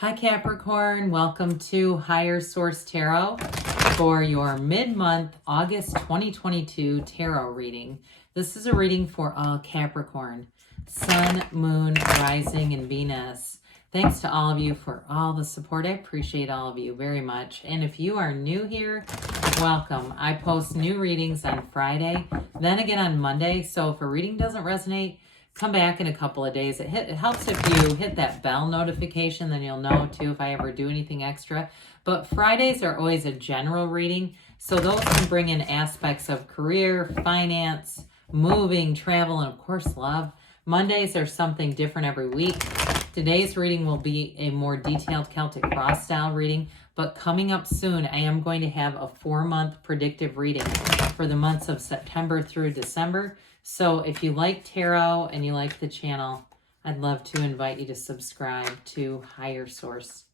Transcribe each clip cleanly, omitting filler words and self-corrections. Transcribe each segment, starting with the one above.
Hi Capricorn, welcome to Higher Source Tarot for your mid-month August 2022 tarot reading. This is a reading for all Capricorn, Sun, Moon, Rising, and Venus. Thanks to all of you for all the support. I appreciate all of you very much. And if you are new here, welcome. I post new readings on Friday, then again on Monday. So if a reading doesn't resonate, come back in a couple of days. It helps if you hit that bell notification, then you'll know too if I ever do anything extra. But Fridays are always a general reading, so those can bring in aspects of career, finance, moving, travel, and of course love. Mondays are something different every week. Today's reading will be a more detailed Celtic Cross style reading, but coming up soon, I am going to have a 4-month predictive reading for the months of September through December. So if you like tarot and you like the channel, I'd love to invite you to subscribe to Higher Source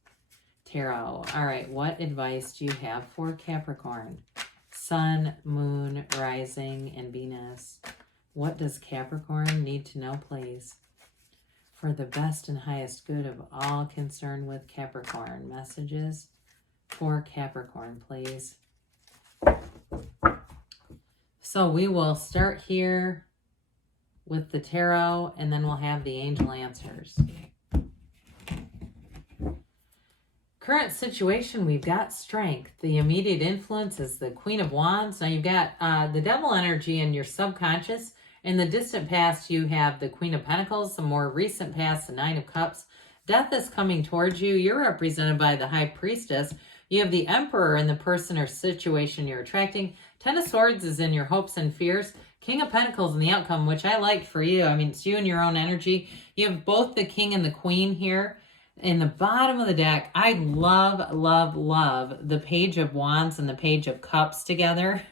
Tarot. All right, what advice do you have for Capricorn? Sun, Moon, Rising, and Venus. What does Capricorn need to know, please? For the best and highest good of all concerned with Capricorn. Messages for Capricorn, please. So we will start here with the tarot, and then we'll have the angel answers. Current situation, we've got strength. The immediate influence is the Queen of Wands. Now you've got the devil energy in your subconscious. In the distant past, you have the Queen of Pentacles. The more recent past, the Nine of Cups. Death is coming towards you. You're represented by the High Priestess. You have the Emperor in the person or situation you're attracting. Ten of Swords is in your hopes and fears. King of Pentacles in the outcome, which I like for you. I mean, it's you and your own energy. You have both the King and the Queen here. In the bottom of the deck, I love, love, love the Page of Wands and the Page of Cups together.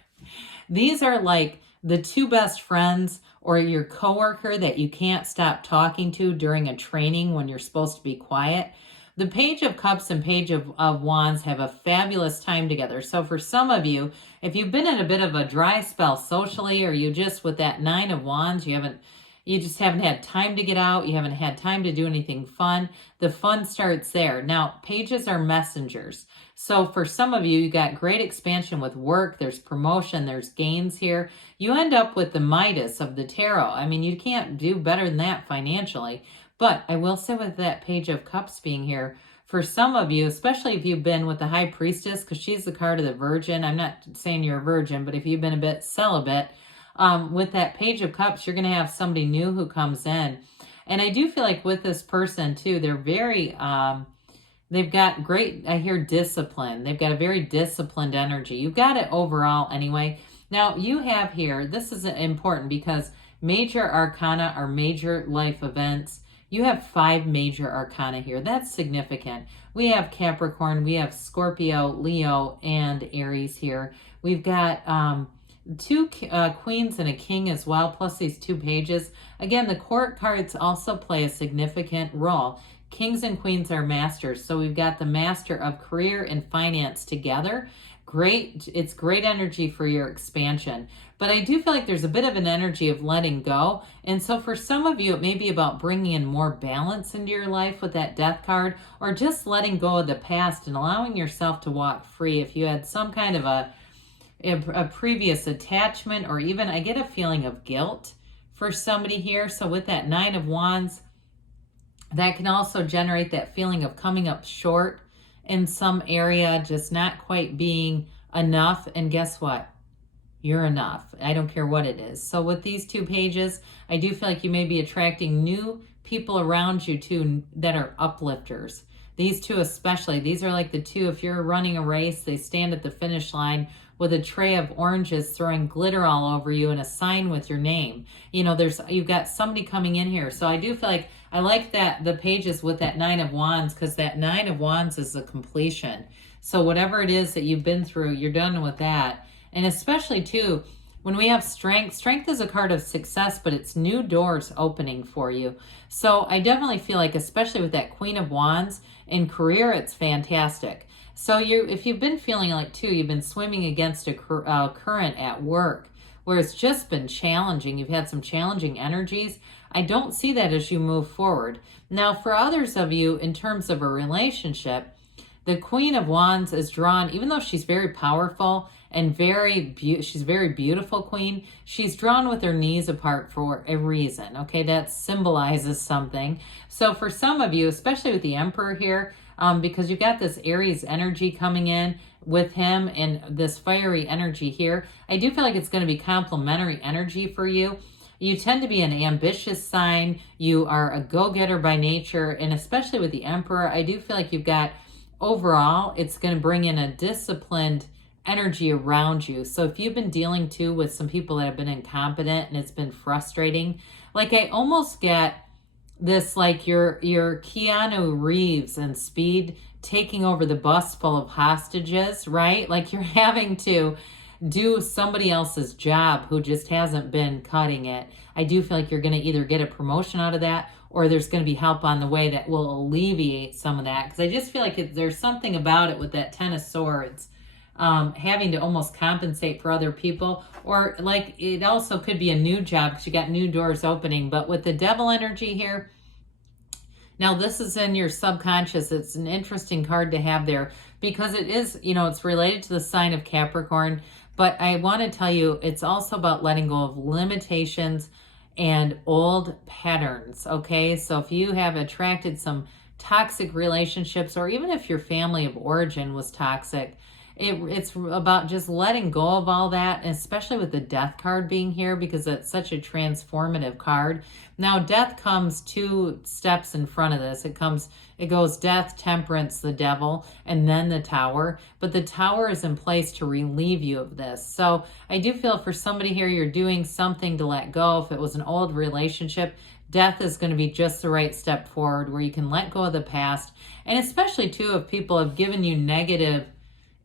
These are like the two best friends or your coworker that you can't stop talking to during a training when you're supposed to be quiet. The Page of Cups and Page of Wands have a fabulous time together. So for some of you, if you've been in a bit of a dry spell socially, or you just with that Nine of Wands, you just haven't had time to get out, you haven't had time to do anything fun, the fun starts there. Now, pages are messengers. So for some of you, you got great expansion with work, there's promotion, there's gains here. You end up with the Midas of the tarot. I mean, you can't do better than that financially. But I will say with that Page of Cups being here, for some of you, especially if you've been with the High Priestess, because she's the card of the Virgin. I'm not saying you're a virgin, but if you've been a bit celibate, with that Page of Cups, you're going to have somebody new who comes in. And I do feel like with this person too, they're very, they've got great, I hear discipline. They've got a very disciplined energy. You've got it overall anyway. Now you have here, this is important because major arcana are major life events. You have 5 major arcana here. That's significant. We have Capricorn, we have Scorpio, Leo, and Aries here. We've got 2 queens and a king as well, plus these 2 pages. Again, the court cards also play a significant role. Kings and queens are masters. So we've got the master of career and finance together. Great. It's great energy for your expansion. But I do feel like there's a bit of an energy of letting go. And so for some of you, it may be about bringing in more balance into your life with that death card, or just letting go of the past and allowing yourself to walk free. If you had some kind of a previous attachment, or even I get a feeling of guilt for somebody here. So with that Nine of Wands, that can also generate that feeling of coming up short in some area, just not quite being enough. And guess what? You're enough. I don't care what it is. So with these 2 pages, I do feel like you may be attracting new people around you too that are uplifters. These 2 especially, these are like the 2, if you're running a race, they stand at the finish line with a tray of oranges throwing glitter all over you and a sign with your name. You know, you've got somebody coming in here. So I do feel like I like that the pages with that Nine of Wands, because that Nine of Wands is a completion. So whatever it is that you've been through, you're done with that. And especially too, when we have strength, strength is a card of success, but it's new doors opening for you. So I definitely feel like, especially with that Queen of Wands in career, it's fantastic. So if you've been feeling like too, you've been swimming against a current at work where it's just been challenging, you've had some challenging energies, I don't see that as you move forward. Now, for others of you, in terms of a relationship, the Queen of Wands is drawn, even though she's very powerful and she's a very beautiful queen, she's drawn with her knees apart for a reason, okay? That symbolizes something. So for some of you, especially with the Emperor here, because you got this Aries energy coming in with him and this fiery energy here, I do feel like it's going to be complementary energy for you. You tend to be an ambitious sign. You are a go-getter by nature, and especially with the Emperor, I do feel like you've got, overall, it's going to bring in a disciplined energy around you. So if you've been dealing too with some people that have been incompetent and it's been frustrating, like I almost get this, like your Keanu Reeves and Speed taking over the bus full of hostages, right? Like you're having to do somebody else's job who just hasn't been cutting it. I do feel like you're going to either get a promotion out of that, or there's going to be help on the way that will alleviate some of that. Because I just feel like there's something about it with that Ten of Swords, having to almost compensate for other people. Or like it also could be a new job because you got new doors opening. But with the Devil energy here, now this is in your subconscious. It's an interesting card to have there because it is, it's related to the sign of Capricorn. But I want to tell you, it's also about letting go of limitations and old patterns, okay? So if you have attracted some toxic relationships, or even if your family of origin was toxic, it's about just letting go of all that, and especially with the Death card being here because it's such a transformative card. Now, Death comes 2 steps in front of this. It goes Death, Temperance, the Devil, and then the Tower. But the Tower is in place to relieve you of this. So I do feel for somebody here, you're doing something to let go. If it was an old relationship, Death is going to be just the right step forward where you can let go of the past. And especially, too, if people have given you negative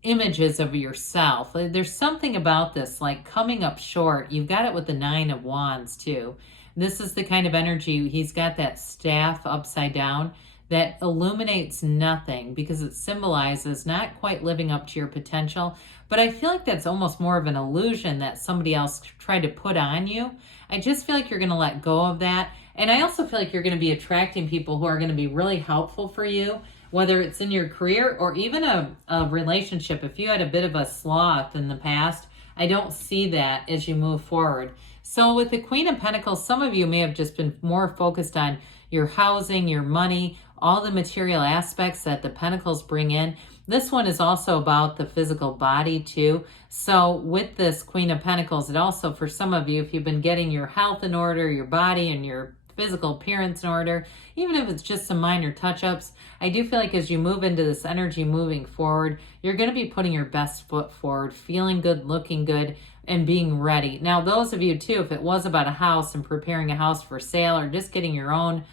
images of yourself. There's something about this, like coming up short. You've got it with the 9 of Wands, too. This is the kind of energy, he's got that staff upside down that illuminates nothing because it symbolizes not quite living up to your potential. But I feel like that's almost more of an illusion that somebody else tried to put on you. I just feel like you're going to let go of that. And I also feel like you're going to be attracting people who are going to be really helpful for you, whether it's in your career or even a relationship. If you had a bit of a sloth in the past, I don't see that as you move forward. So with the Queen of Pentacles, some of you may have just been more focused on your housing, your money, all the material aspects that the Pentacles bring in. This one is also about the physical body too. So with this Queen of Pentacles, it also, for some of you, if you've been getting your health in order, your body and your physical appearance in order, even if it's just some minor touch-ups, I do feel like as you move into this energy moving forward, you're going to be putting your best foot forward, feeling good, looking good, and being ready. Now, those of you too, if it was about a house and preparing a house for sale or just getting your own,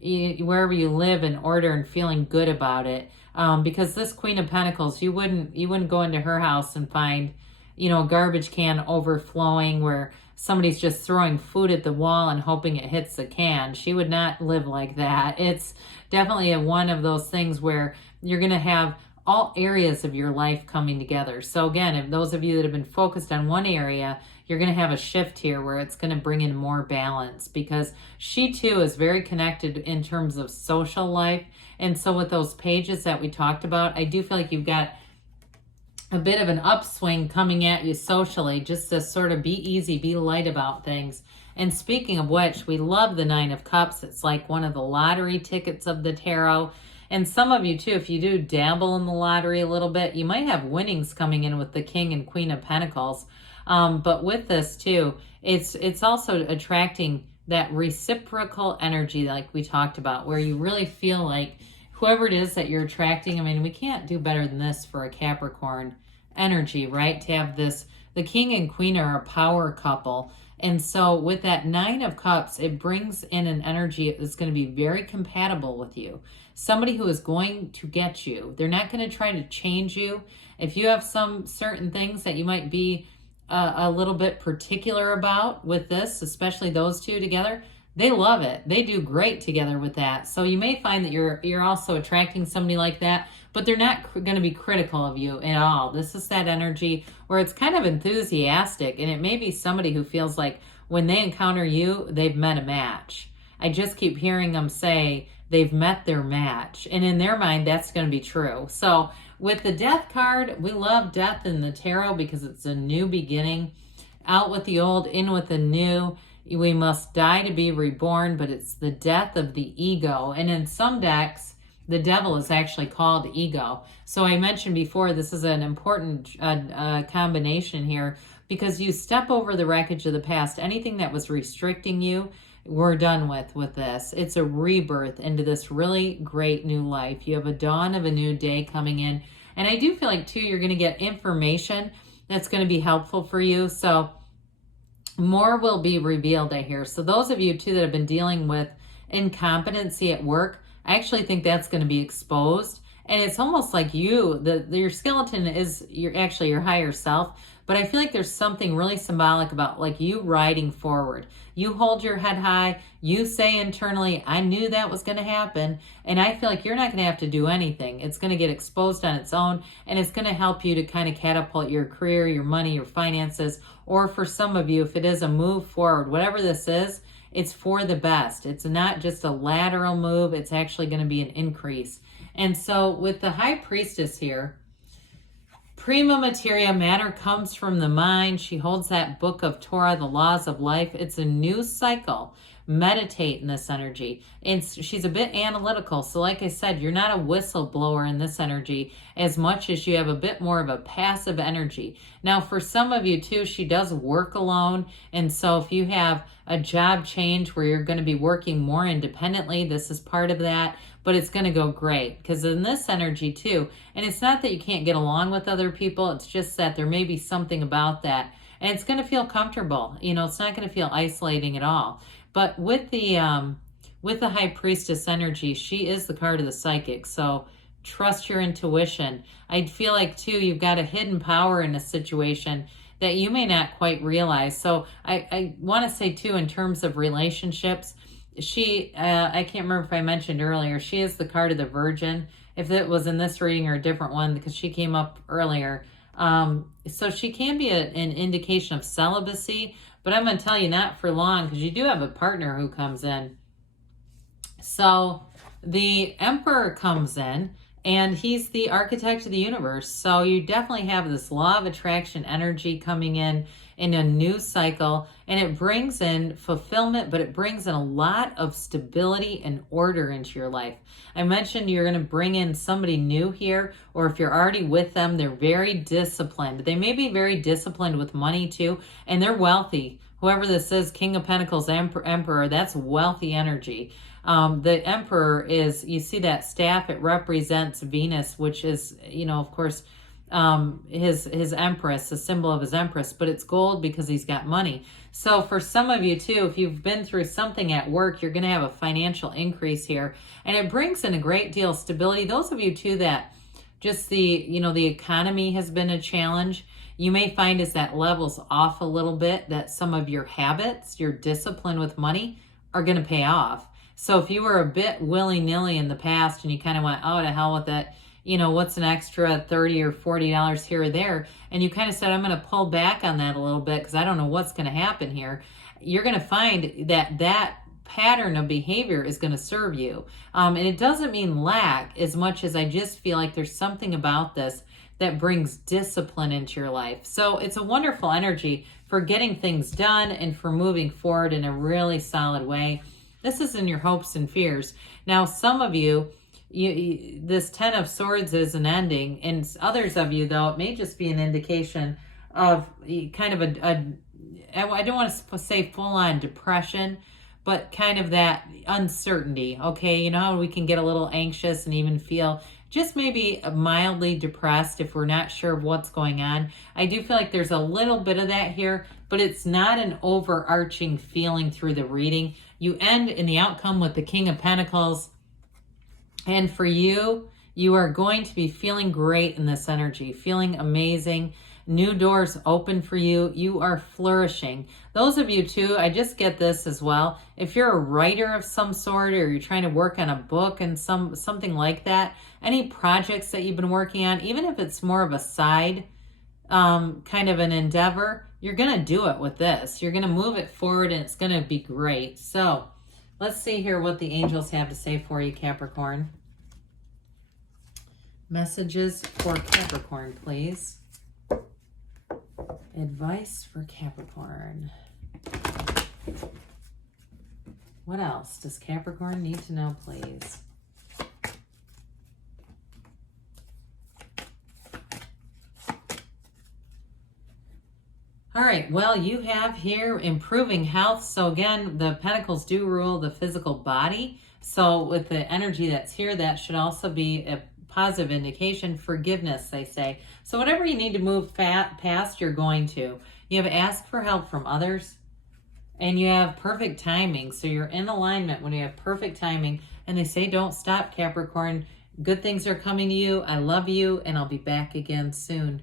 wherever you live, in order and feeling good about it, because this Queen of Pentacles, you wouldn't go into her house and find, a garbage can overflowing where somebody's just throwing food at the wall and hoping it hits the can. She would not live like that. It's definitely one of those things where you're going to have all areas of your life coming together. So again, if those of you that have been focused on one area, you're going to have a shift here where it's going to bring in more balance, because she too is very connected in terms of social life. And so with those pages that we talked about, I do feel like you've got a bit of an upswing coming at you socially, just to sort of be easy, be light about things. And speaking of which, we love the 9 of Cups. It's like one of the lottery tickets of the tarot. And some of you too, if you do dabble in the lottery a little bit, you might have winnings coming in with the King and Queen of Pentacles. But with this too, it's also attracting that reciprocal energy like we talked about, where you really feel like whoever it is that you're attracting, I mean, we can't do better than this for a Capricorn energy, right? To have this, the King and Queen are a power couple. And so with that 9 of Cups, it brings in an energy that's going to be very compatible with you. Somebody who is going to get you. They're not going to try to change you. If you have some certain things that you might be a little bit particular about with this, especially those two together, they love it. They do great together with that. So you may find that you're also attracting somebody like that, but they're not going to be critical of you at all. This is that energy where it's kind of enthusiastic, and it may be somebody who feels like when they encounter you, they've met a match. I just keep hearing them say they've met their match. And in their mind, that's going to be true. So with the death card, we love death in the tarot because it's a new beginning. Out with the old, in with the new. We must die to be reborn, but it's the death of the ego. And in some decks, the devil is actually called ego. So I mentioned before, this is an important combination here because you step over the wreckage of the past. Anything that was restricting you, we're done with this. It's a rebirth into this really great new life. You have a dawn of a new day coming in. And I do feel like, too, you're going to get information that's going to be helpful for you. So more will be revealed, I hear. So those of you, too, that have been dealing with incompetency at work, I actually think that's going to be exposed. And it's almost like your skeleton is actually your higher self. But I feel like there's something really symbolic about like you riding forward. You hold your head high. You say internally, I knew that was going to happen. And I feel like you're not going to have to do anything. It's going to get exposed on its own. And it's going to help you to kind of catapult your career, your money, your finances. Or for some of you, if it is a move forward, whatever this is, it's for the best. It's not just a lateral move. It's actually going to be an increase. And so with the High Priestess here, prima materia, matter comes from the mind. She holds that book of Torah, the laws of life. It's a new cycle. Meditate in this energy. And she's a bit analytical. So like I said, you're not a whistleblower in this energy as much as you have a bit more of a passive energy. Now, for some of you too, she does work alone. And so if you have a job change where you're going to be working more independently, this is part of that. But it's going to go great because in this energy too, and it's not that you can't get along with other people. It's just that there may be something about that. And it's going to feel comfortable. You know, it's not going to feel isolating at all. But with the High Priestess energy, she is the card of the psychic. So trust your intuition. I feel like, too, you've got a hidden power in a situation that you may not quite realize. So I want to say, too, in terms of relationships, she, I can't remember if I mentioned earlier, she is the card of the Virgin. If it was in this reading or a different one, because she came up earlier. So she can be an indication of celibacy, but I'm going to tell you not for long because you do have a partner who comes in. So the Emperor comes in and he's the architect of the universe. So you definitely have this law of attraction energy coming in a new cycle, and it brings in fulfillment, but it brings in a lot of stability and order into your life. I mentioned you're going to bring in somebody new here, or if you're already with them, they're very disciplined. They may be very disciplined with money too, and they're wealthy. Whoever this is, King of Pentacles, Emperor, that's wealthy energy. The Emperor is, you see that staff, it represents Venus, which is, you know, of course, his empress, the symbol of his empress, but it's gold because he's got money. So for some of you too, if you've been through something at work, you're going to have a financial increase here, and it brings in a great deal of stability. Those of you too that just the economy has been a challenge, you may find as that levels off a little bit that some of your habits, your discipline with money are going to pay off. So if you were a bit willy-nilly in the past and you kind of went, oh, to hell with it, you know, what's an extra $30 or $40 here or there? And you kind of said, I'm going to pull back on that a little bit because I don't know what's going to happen here. You're going to find that pattern of behavior is going to serve you. And it doesn't mean lack as much as I just feel like there's something about this that brings discipline into your life. So it's a wonderful energy for getting things done and for moving forward in a really solid way. This is in your hopes and fears. Now, some of you, this Ten of Swords is an ending, and others of you, though, it may just be an indication of kind of I don't want to say full-on depression, but kind of that uncertainty, okay? You know how we can get a little anxious and even feel just maybe mildly depressed if we're not sure of what's going on. I do feel like there's a little bit of that here, but it's not an overarching feeling through the reading. You end in the outcome with the King of Pentacles, and for you, you are going to be feeling great in this energy, feeling amazing. New doors open for you. You are flourishing. Those of you too, I just get this as well. If you're a writer of some sort, or you're trying to work on a book and something like that, any projects that you've been working on, even if it's more of a side kind of an endeavor, you're going to do it with this. You're going to move it forward and it's going to be great. So Let's see here what the angels have to say for you, Capricorn. Messages for Capricorn, please. Advice for Capricorn. What else does Capricorn need to know, please? All right, well, you have here improving health. So again, the Pentacles do rule the physical body. So with the energy that's here, that should also be a positive indication. Forgiveness, they say. So whatever you need to move past, you're going to. You have asked for help from others, and you have perfect timing. So you're in alignment when you have perfect timing. And they say, don't stop, Capricorn. Good things are coming to you. I love you, and I'll be back again soon.